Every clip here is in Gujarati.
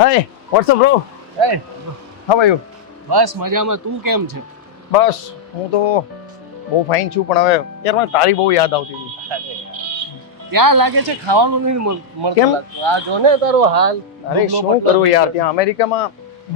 Hey, what's up, bro? Hey, How are you? બસ મજામાં. તું કેમ છે? બસ હું તો બહુ ફાઇન છું પણ હવે યાર મને તારી બહુ યાદ આવતી હતી. ત્યાં લાગે છે ખાવાનું નહીં મળતું કેમ? લાગતું. આ જો ને તારો હાલ. અરે ડૂબલો શું પટલો કરું થઈ યાર, ગયો. ત્યાં અમેરિકામાં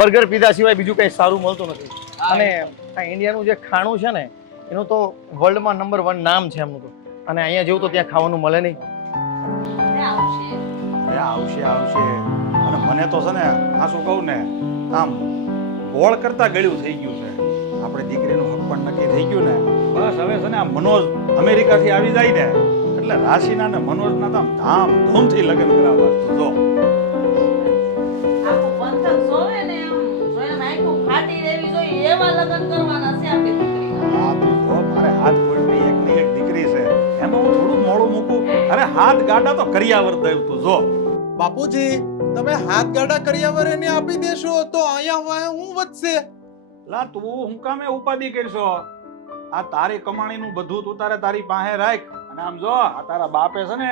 બર્ગર પીઝા સિવાય બીજું કંઈ સારું મળતું નથી. હા, અને એ આ ઇન્ડિયાનું જે ખાણું છે ને એનું તો વર્લ્ડમાં નંબર 1 નામ છે એમનું તો. અને અહીંયા જેવું તો ત્યાં ખાવાનું મળે નહીં. આવશે અને મને તો છે ને આ શું કહું ને આમ ગોળ કરતા ગળ્યું થઈ ગયું છે. આપણે દીકરીનું હક પણ નક્કી થઈ ગયું ને બસ હવે છે ને આ મનોજ અમેરિકાથી આવી જાય ને એટલે રાશિના ને મનોજના તો આમ ધામધૂમથી લગ્ન કરાવવા જો આખું પંથક જોવે ને એમ જોઈને નાખ્યું ફાટી રહેવી જોઈએ એવા લગ્ન કરવાના છે આપણી દીકરીના. આ તું જો મારે હાથ ફોડની એકની એક દીકરી છે એમાં હું થોડું મોડું મૂકું અરે હાથ ગાડા તો કરિયાવર દઉં તું જો બાપુજી તમે હાથ ગાડા કર્યા એને આપી દેશો તો અહીંયા હું વધશે. લા તું હું કામે ઉપાધિ કરશો આ તારી કમાણીનું બધું તું તારી પાસે રાખ અને આમ જો આ તારા બાપે છે ને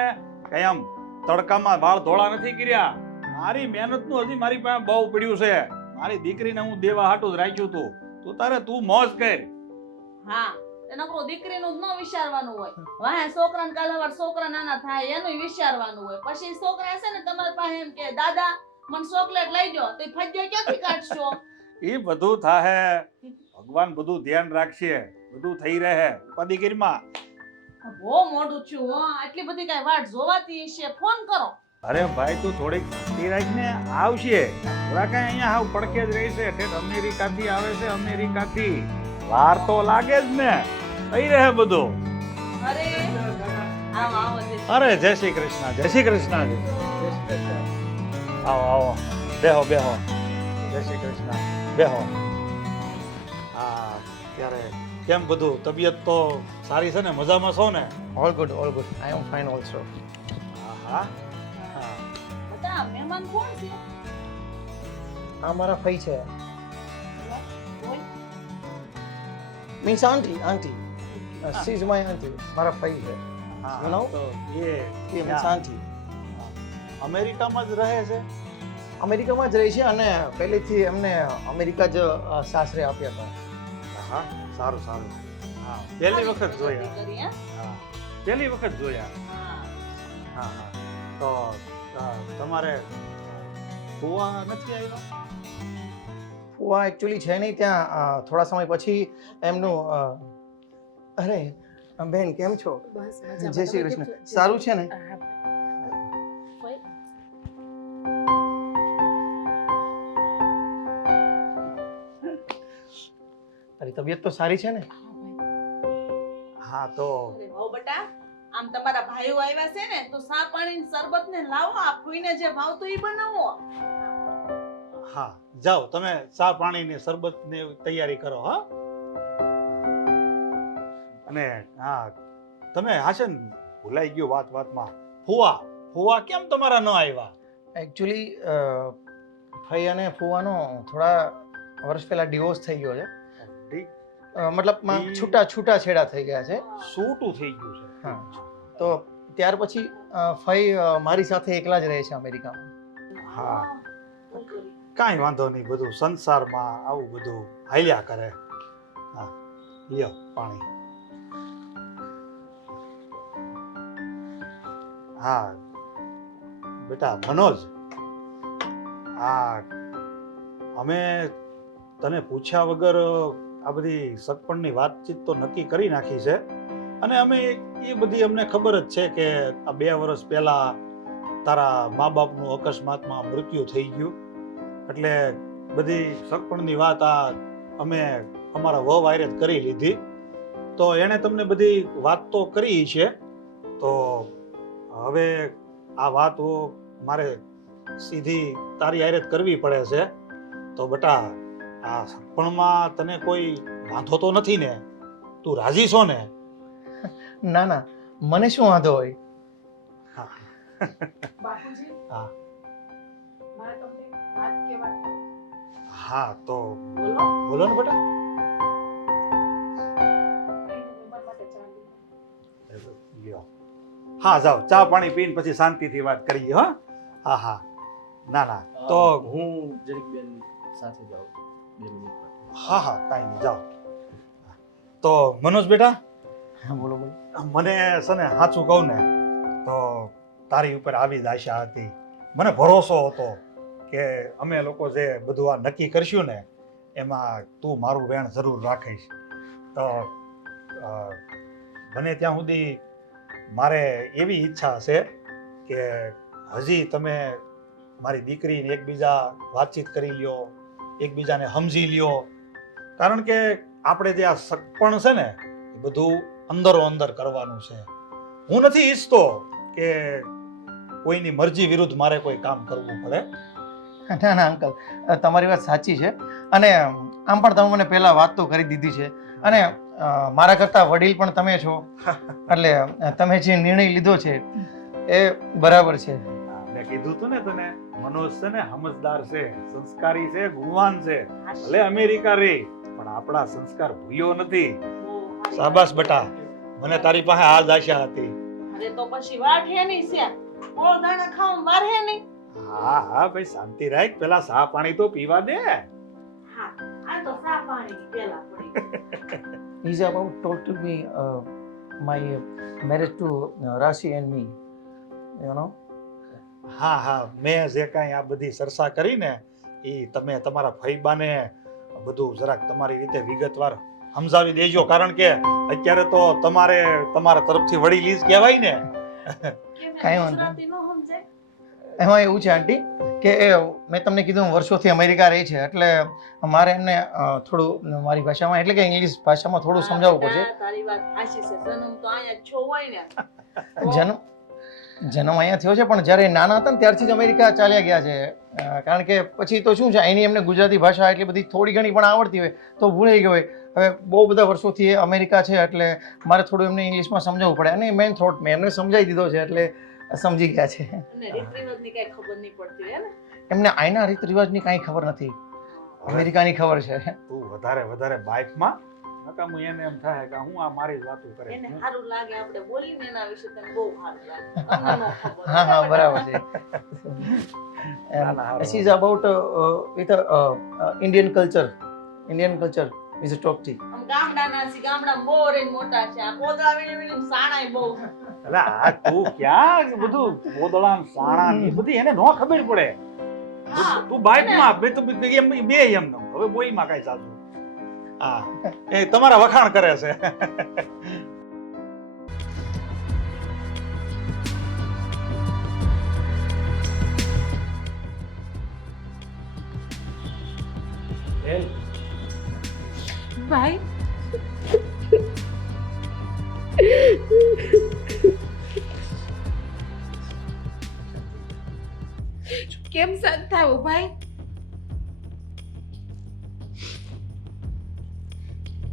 કઈ આમ તડકામાં વાળ ધોળા નથી કર્યા મારી મહેનતનું હજી મારી પાસે બહુ પડ્યું છે મારી દીકરીને હું દેવા હાટું જ રાખ્યું તું મોજ કર. હા એ નકરો દીકરીનું જ ન વિચારવાનું હોય વાહે છોકરાને કાલાવાર છોકરા નાના થાય એનું વિચારવાનું હોય. પછી છોકરા છે ને તમારી પાસે એમ કે દાદા મને ચોકલેટ લઈ દો તો ફજ્જા ક્યાંથી કાઢશો? એ બધું થાહે ભગવાન બધું ધ્યાન રાખશે બધું થઈ રહે ઉપાધિ કરીમાં. બહુ મોડું છું હો આટલી બધી કઈ વાટ જોવાતી છે. ફોન કરો. અરે ભાઈ તું થોડીક શાંતિ રાખને આવશે થોડા કઈ અહીંયા હાવ પડકે જ રહેશે ઠેઠ અમેરિકાથી આવે છે અમેરિકાથી વાર તો લાગે જ ને થઈ રહે બધું. અરે આવો આવો અરે જય શ્રી કૃષ્ણ જય શ્રી કૃષ્ણ આવો બેહો જય શ્રી કૃષ્ણ બેહો. હા ત્યારે કેમ બધું તબિયત તો સારી છે ને મજામાં છો ને? All good. I am fine also. હા બતા મહેમાન કોણ છે? આ મારા ફઈ છે. Means aunty. She is my auntie. મારા ફઈ છે. You know? તો એ મીન્સ આંટી. અમેરિકામાં જ રહે છે? અમેરિકામાં જ રહી છે અને પહેલેથી એમને અમેરિકા જ સાસરે આપ્યા હતા. હા સારું હા પહેલી વખત જોયા કરી, હે? હા પહેલી વખત જોયા હા. હા તો તમારે ફુવા નથી આવ્યા? ફુવા એકચ્યુઅલી છે નહીં ત્યાં. થોડા સમય પછી એમનું અરે બેન કેમ છો? જય શ્રી કૃષ્ણ. સારું છે ને? તારી તબિયત તો સારી છે ને? હા તો અરે વાહ બટા આમ તમારા ભાઈઓ આવ્યા છે ને તો સા પાણી શરબત ને લાવો આ ફૂઈને જે ભાવતું ઈ બનાવો. હા જાઓ તમે ચા પાણીની શરબતની તૈયારી કરો. હા અને હા તમે હાશન ભૂલાઈ ગયો વાતમાં ફુવા કેમ તમારા ન આવ્યા? એકચ્યુઅલી ફઈ અને ફુવાનો થોડા વર્ષ પહેલા ડિવોર્સ થઈ ગયો છે. મતલબ છૂટા છેડા થઈ ગયા છે. સૂટું થઈ ગયું છે. હા તો ત્યાર પછી ફઈ મારી સાથે એકલા જ રહે છે અમેરિકામાં. હા કાંઈ વાંધો નહીં બધું સંસારમાં આવું બધું હાલ્યા કરે. હા લ્યો પાણી. હા બેટા મનોજ હા અમે તને પૂછ્યા વગર આ બધી સગપણની વાતચીત તો નક્કી કરી નાખી છે અને અમે એ બધી અમને ખબર જ છે કે આ 2 વર્ષ પહેલા તારા મા બાપનું અકસ્માતમાં મૃત્યુ થઈ ગયું એટલે બધી સગપણની વાત આ અમે અમારા વહુ હારે જ કરી લીધી. તો એણે તમને બધી વાત તો કરી છે તો હવે આ વાત મારે સીધી તારી હારે જ કરવી પડે છે. તો બેટા આ સગપણમાં તને કોઈ વાંધો તો નથી ને? તું રાજી છો ને? ના મને શું વાંધો હોય. બાપુજી હા મારે તમને વાત કહેવાની. હા તો બોલો. બોલો ને બેટા. લ્યો. હા જાઓ ચા પાણી પીને પછી શાંતિથી વાત કરીએ. હા હા હા ના ના તો હું જરીક બેન સાથે જાઉં છું 2 મિનિટ માટે. હા હા કાંઈ નહીં જાઓ. તો મનોજ બેટા હા બોલો બોલો. મને છે ને સાચું કહું ને તો તારી ઉપર આવી જ આશા હતી, મને ભરોસો હતો કે અમે લોકો જે બધું આ નક્કી કરશું ને એમાં તું મારું વેણ જરૂર રાખીશ. તો બને ત્યાં સુધી મારે એવી ઈચ્છા છે કે હજી તમે મારી દીકરીને એકબીજા વાતચીત કરી લ્યો, એકબીજાને સમજી લ્યો, કારણ કે આપણે જે આ સગપણ છે ને એ બધું અંદરો અંદર કરવાનું છે. હું નથી ઈચ્છતો કે કોઈની મરજી વિરુદ્ધ મારે કોઈ કામ કરવું પડે. ના ના અંકલ, તમારી વાત સાચી છે. અને આમ પણ તમે મને પહેલા વાત તો કરી દીધી છે, અને મારા કરતાં વડીલ પણ તમે છો, એટલે તમે જે નિર્ણય લીધો છે એ બરાબર છે. મેં કીધું તું ને તને, મનોજ છે ને સમજદાર છે, સંસ્કારી છે, ગુણવાન છે. ભલે અમેરિકા રે પણ આપણા સંસ્કાર ભૂલ્યો નથી. શાબાશ બેટા, મને તારી પાસે આ જ આશા હતી. અરે તો પછી વાટ હે નહીં છે, ઓળ દાણા ખાવા વાર હે નહીં. હા હા ભાઈ શાંતિ રાખ, પેલા ચા પાણી તો પીવા દે. હા આ તો સા પાણી પેલા પડી. He's about told to me my marriage to Rashi and me, you know. હા હા, મેં જે કાંઈ આ બધી ચર્ચા કરી ને એ તમે તમારા ફઈબાને બધું જરાક તમારી રીતે વિગતવાર સમજાવી દેજો, કારણ કે અત્યારે તો તમારે તમારા તરફથી વડીલ જ કહેવાય ને. કાંઈ વાંધો ગુજરાતી નો સમજાય. એમાં એવું છે આંટી કે મેં તમને કીધું વર્ષોથી અમેરિકા રહી છે, એટલે મારે એમને થોડું મારી ભાષામાં એટલે કે ઇંગ્લિશ ભાષામાં થોડું સમજાવવું પડશે. તારી વાત સાચી છે, જન્મ તો અહીંયા જ છો હોય ને. જન્મ અહીંયા થયો છે, પણ જ્યારે નાના હતા ને ત્યારથી જ અમેરિકા ચાલ્યા ગયા છે. કારણ કે પછી તો શું છે, અહીંની એમને ગુજરાતી ભાષા એટલી બધી થોડી ઘણી પણ આવડતી હોય તો ભૂલાઈ ગઈ હોય. હવે બહુ બધા વર્ષોથી એ અમેરિકા છે, એટલે મારે થોડું એમને ઇંગ્લિશમાં સમજાવવું પડે. અને મેઇન થોટ મેં એમને સમજાવી દીધો છે, એટલે સમજી ગયા છે. અને રીત રિવાજની કઈ ખબર નહીં પડતી હોય ને. એમને આઈના રીત રિવાજની કાંઈ ખબર નથી, અમેરિકાની ખબર છે. તું વધારે બાઇકમાં નકામું એને એમ થાય કે હું આ મારી જ વાતો કરે. એને સારું લાગે આપણે બોલીને એના વિશે તને બહુ સારું લાગે. તમને નો ખબર. હા હા બરાબર છે. ના, ના, This is about with Indian culture is a talk to. આમ ગામડાના છે, ગામડામાં બહુ રહીને મોટા છે. આ કોદળા વીણી વીણીને સાણાય બહુ. એટલે આ તું ક્યાં બધું ગોદળા સાણા એ બધી એને નો ખબર પડે. હા. તું બાઇકમાં બે તો બે એમ હવે બોઈમાં કાંઈ ચાલતું. હા એ તમારા વખાણ કરે છે. બેન ભાઈ કેમ શાંત થાવ ભાઈ?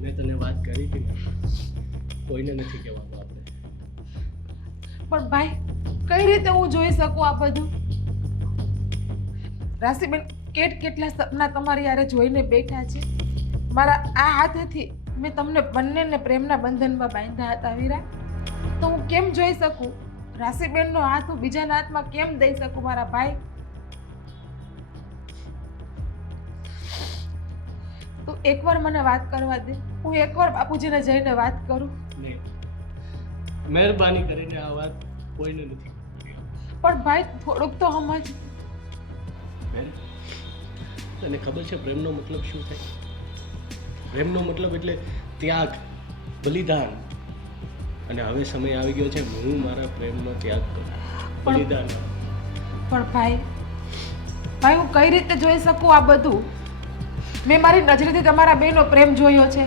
મેં તને વાત કરી હતી ને, કોઈને નથી કહેવાનું આપણે. પણ ભાઈ કઈ રીતે હું જોઈ શકું આ બધું? રાશિબેન કેટલા સપના તમારી યારે જોઈને બેઠા છે. મારા આ હાથેથી મેં તમને બંનેને પ્રેમના બંધનમાં બાંધ્યા હતા વીરા. તો હું કેમ જોઈ શકું? રાશિબેનનો હાથ હું બીજાના હાથમાં કેમ દઈ શકું મારા ભાઈ? તું એકવાર મને વાત કરવા દે, હું એકવાર બાપુજીને જઈને વાત કરું. નહીં, મહેરબાની કરીને આ વાત કોઈને નથી. પણ ભાઈ થોડુંક તો સમજ. બેન, તને ખબર છે પ્રેમનો મતલબ શું થાય? પ્રેમનો મતલબ એટલે ત્યાગ, બલિદાન. અને હવે સમય આવી ગયો છે હું મારા પ્રેમનો ત્યાગ કરું, બલિદાન. પણ ભાઈ હું કઈ રીતે જોઈ શકું આ બધું? મેં મારી નજરેથી તમારા બેનો પ્રેમ જોયો છે,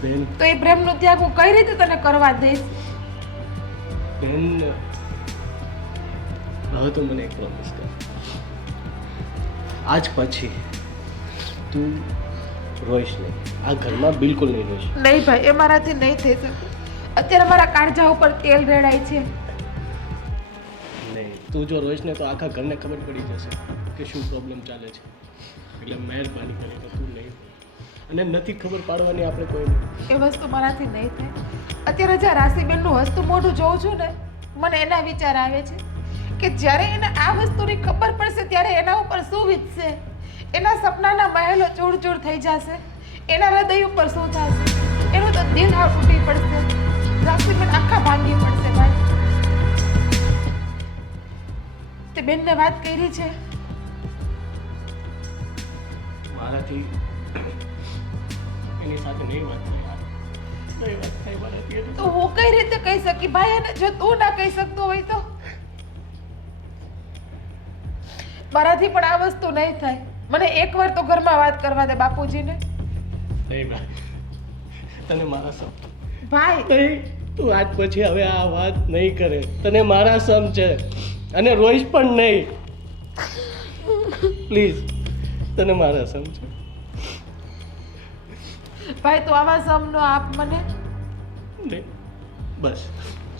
બેન તો એ પ્રેમનો ત્યાગ હું કઈ રીતે તને કરવા દઈશ? બેન હવે તો મને એક પ્રોમિસ કર, આજ પછી તું રોઈશ નહીં, આ ઘરમાં બિલકુલ નહીં રોઈશ. નહીં ભાઈ, એ મારાથી નહીં થઈ શકે. અત્યારે મારા કાળજા ઉપર તેલ રેડાય છે. નહીં, તું જો રોઈશ ને તો આખા ઘરને ખબર પડી જશે કે શું પ્રોબ્લેમ ચાલે છે. એટલે મહેરબાની કરીને તું નહીં, અને નથી ખબર પાડવાની આપણે કોઈને. એ વસ્તુ મારાથી નહીં થાય. અત્યારે જ્યાં રાશિબેનનું હસતું મોઢું જોઉં છું ને, મને એના વિચાર આવે છે કે જ્યારે એને આ વસ્તુની ખબર પડશે ત્યારે એના ઉપર શું વીતશે, એના સપનાના મહેલો ચૂર ચૂર થઈ જશે, એના હૃદય ઉપર શું થશે, એનું તો દિલ હાવ તૂટી પડશે, રાશિબેન આખા ભાંગી પડશે ભાઈ. તે બેનને વાત કરી છે? મારાથી એની સાથે નહીં વાત થઈ યાર. નહીં વાત થઈ મારાથી એની. તો હું કઈ રીતે કહી શકી ભાઈ? અને જો તું ના કહી શકતો હોય તો મારાથી પણ આ વસ્તુ નહીં થાય. મને એકવાર તો ઘરમાં વાત કરવા દે બાપુજીને. નહીં ભાઈ, તને મારા સમ ભાઈ નહીં, તું આજ પછી હવે આ વાત નહીં કરે. તને મારા સમ છે અને રોઈશ પણ નહીં. પ્લીઝ, તને મારા સમ છે. ભાઈ તું આવા સમ નો આપ મને. નહીં, બસ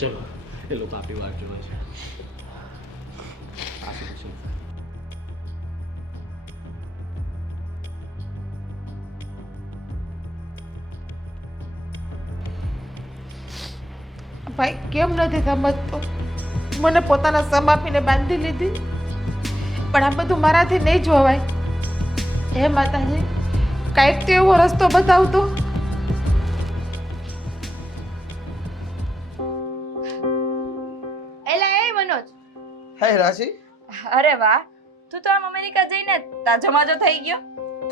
ચલો, એ લોકો આપણી વાત જોવે છે. આ શું છે? ભાઈ કેમ નથી સમજતો? મને પોતાના સમ આપીને બાંધી લીધી, પણ આ બધું મારાથી નહીં જોવાય. હે માતાજી, કાંઈક તો એવો રસ્તો બતાવતો. એલા એ મનોજ, હાય રાશિ, અરે વાહ, તું તો આમ અમેરિકા જઈને તાજો માજો થઈ ગયો.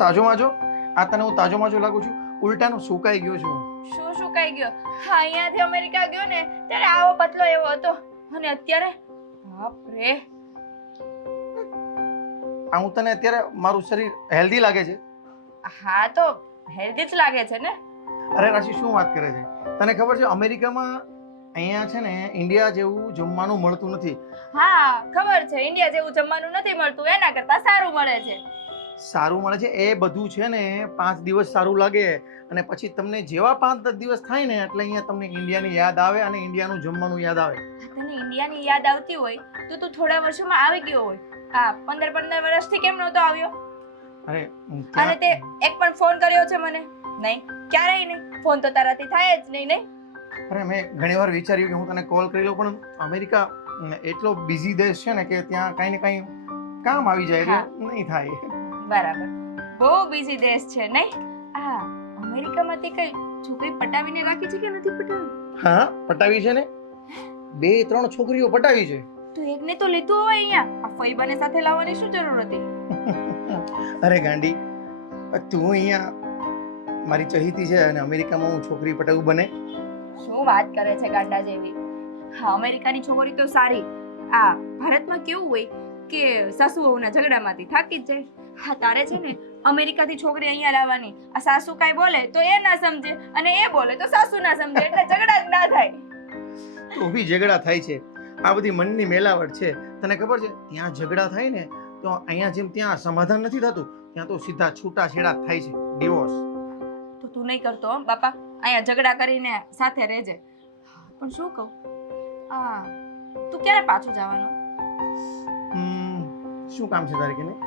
તાજો માજો? આ તને હું તાજો માજો લાગુ છું? ઉલટાનો સુકાઈ ગયો છું. શું શું કઈ ગયો? હા, અહીંયાથી અમેરિકા ગયો ને ત્યારે આવો પતલો એવો હતો અને અત્યારે બાપ રે. આ હું તને અત્યારે મારું શરીર હેલ્ધી લાગે છે? હા તો હેલ્ધી જ લાગે છે ને. અરે રાશિ, શું વાત કરે છે? તને ખબર છે અમેરિકામાં અહીંયા છે ને ઇન્ડિયા જેવું જમવાનું મળતું નથી. હા ખબર છે, ઇન્ડિયા જેવું જમવાનું નથી મળતું, એના કરતા સારું મળે છે. સારું મળે છે એ બધું છે ને 5 દિવસ સારું લાગે, અને પછી તમને જેવા 5-10 દિવસ થાય ને એટલે અહીંયા તમને ઇન્ડિયાની યાદ આવે અને ઇન્ડિયાનું જમવાનું યાદ આવે. તને ઇન્ડિયાની યાદ આવતી હોય તો તું થોડા વર્ષોમાં આવી ગયો હોય. આ 15 વર્ષથી કેમ નહોતો આવ્યો? અરે અને તે એક પણ ફોન કર્યો છે મને? નહીં, ક્યારેય નહીં. ફોન તો તારાથી થાય જ નહીં. નહીં, અરે મેં ઘણીવાર વિચાર્યું કે હું તને કોલ કરી લઉં, પણ અમેરિકા એટલો બિઝી દેશ છે ને કે ત્યાં કાંઈ ને કાંઈ કામ આવી જાય એટલે નહીં થાય. બરાબર, બહુ બિઝી દેશ છે નહીં? આ અમેરિકામાં તે કઈ છોકરી પટાવીને રાખી છે કે નથી પટાવી? હા, પટાવી છે ને, 2-3 છોકરીઓ પટાવી છે. તો એકને તો લીધું હોય અહીંયા. આ ફઈબાને સાથે લાવવાની શું જરૂર હતી? અરે ગાંડી, તું અહીંયા મારી ચહીતી છે અને અમેરિકામાં હું છોકરી પટાવું બને? શું વાત કરે છે ગાંડા જેવી? હા, અમેરિકાની છોકરી તો સારી. આ ભારતમાં કેવું હોય કે સાસુ વહુના ઝઘડામાંથી થાકી જ જાય. હા, તારે છે ને અમેરિકાથી છોકરી અહીંયા લાવવાની. આ સાસુ કાંઈ બોલે તો એ ના સમજે અને એ બોલે તો સાસુ ના સમજે, એટલે ઝઘડા જ ના થાય. તો બી ઝઘડા થાય છે. આ બધી મનની મેલાવટ છે. તને ખબર છે ત્યાં ઝઘડા થાય ને તો અહીંયા જેમ ત્યાં સમાધાન નથી થતું, ત્યાં તો સીધા છૂટાછેડા થાય છે, ડિવોર્સ. તો તું નહીં કરતો હો બાપા, અહીંયા ઝઘડા કરીને સાથે રહેજે. પણ શું કહું, તું ક્યારે પાછું જવાનો? શું કામ છે તારે કે નહીં?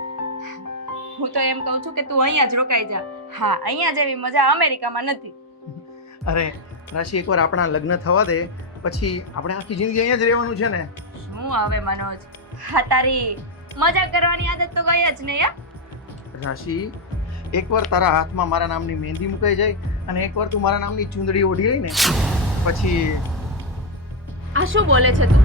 હું તો એમ કહું છું કે તું અહીંયા જ રોકાઈ જા. હા, અહીંયા જેવી મજા અમેરિકામાં નથી. અરે રાશિ, એકવાર આપણા લગ્ન થવા દે પછી આપણે આખી જિંદગી અહીંયા જ રહેવાનું છે ને. શું હવે મનોજ, હા તારી મજા કરવાની આદત તો ગઈ જ નહીં. રાશિ, એકવાર તારા હાથમાં મારા નામની મહેંદી મુકાઈ જાય અને એકવાર તું મારા નામની ચૂંદડી ઓઢી લઈ ને પછી આ શું બોલે છે તું?